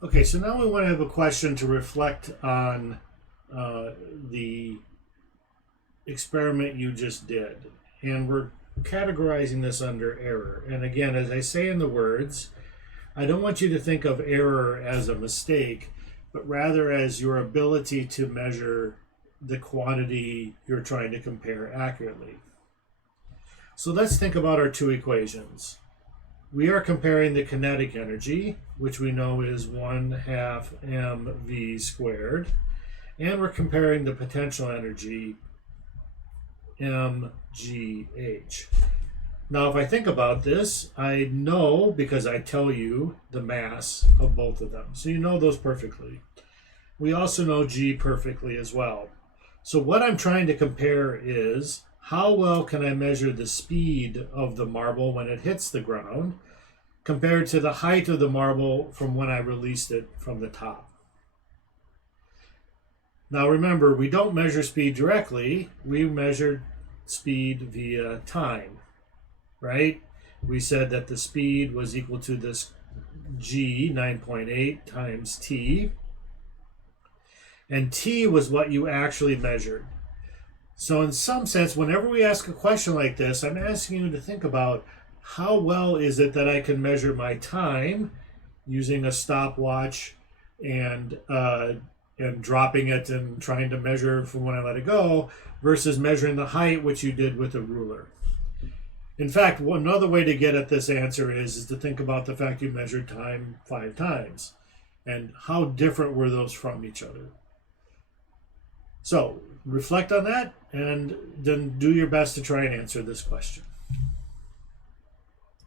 Okay, so now we want to have a question to reflect on the experiment you just did. And we're categorizing this under error. And again, as I say in the words, I don't want you to think of error as a mistake, but rather as your ability to measure the quantity you're trying to compare accurately. So let's think about our two equations. We are comparing the kinetic energy, which we know is 1/2 mv squared, and we're comparing the potential energy, mgh. Now, if I think about this, I know, because I tell you, the mass of both of them. So you know those perfectly. We also know g perfectly as well. So what I'm trying to compare is, how well can I measure the speed of the marble when it hits the ground compared to the height of the marble from when I released it from the top? Now remember, we don't measure speed directly. We measure speed via time, right? We said that the speed was equal to this g, 9.8 times t. And t was what you actually measured. So in some sense, whenever we ask a question like this, I'm asking you to think about, how well is it that I can measure my time using a stopwatch and dropping it and trying to measure from when I let it go, versus measuring the height, which you did with a ruler. In fact, another way to get at this answer is to think about the fact you measured time 5 times. And how different were those from each other? So reflect on that and then do your best to try and answer this question.